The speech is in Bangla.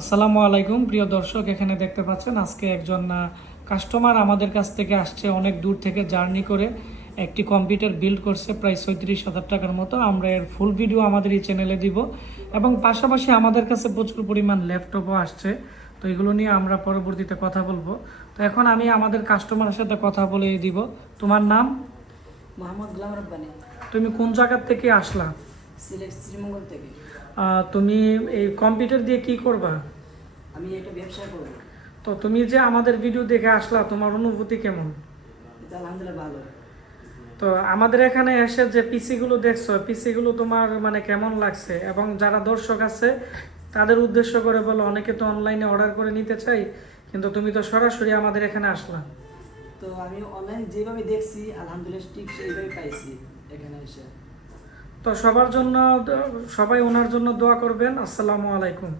আসসালামু আলাইকুম প্রিয় দর্শক, এখানে দেখতে পাচ্ছেন আজকে একজন কাস্টমার আমাদের কাছ থেকে আসছে, অনেক দূর থেকে জার্নি করে একটি কম্পিউটার বিল্ড করছে প্রায় ৩৬,০০০ টাকার মতো। আমরা এর ফুল ভিডিও আমাদের এই চ্যানেলে দিব এবং পাশাপাশি আমাদের কাছে প্রচুর পরিমাণ ল্যাপটপও আসছে। তো এগুলো নিয়ে আমরা পরবর্তীতে কথা বলবো। তো এখন আমি আমাদের কাস্টমারের সাথে কথা বলে দিব। তোমার নাম? মোহাম্মদ গোলাম রব্বানী। তুমি কোন জায়গার থেকে আসলা? সিলেট শ্রীমঙ্গল থেকে। তুমি এই কম্পিউটার দিয়ে কি করবা? আমি একটা ব্যবসা করব। তো তুমি যে আমাদের ভিডিও দেখে আসলা, তোমার অনুভূতি কেমন? এটা আলহামদুলিল্লাহ ভালো। তো আমাদের এখানে এসে যে পিসিগুলো দেখছো, পিসিগুলো তোমার মানে কেমন লাগছে? এবং যারা দর্শক আছে তাদের উদ্দেশ্য করে বলো, অনেকে তো অনলাইনে অর্ডার করে নিতে চাই, কিন্তু তুমি তো সরাসরি আমাদের এখানে আসলা। তো আমি অনলাইন যেভাবে দেখছি আলহামদুলিল্লাহ ঠিক সেইভাবে পাইছি এখানে এসে। তো সবার জন্য, সবাই ওনার জন্য দোয়া করবেন। আসসালামু আলাইকুম।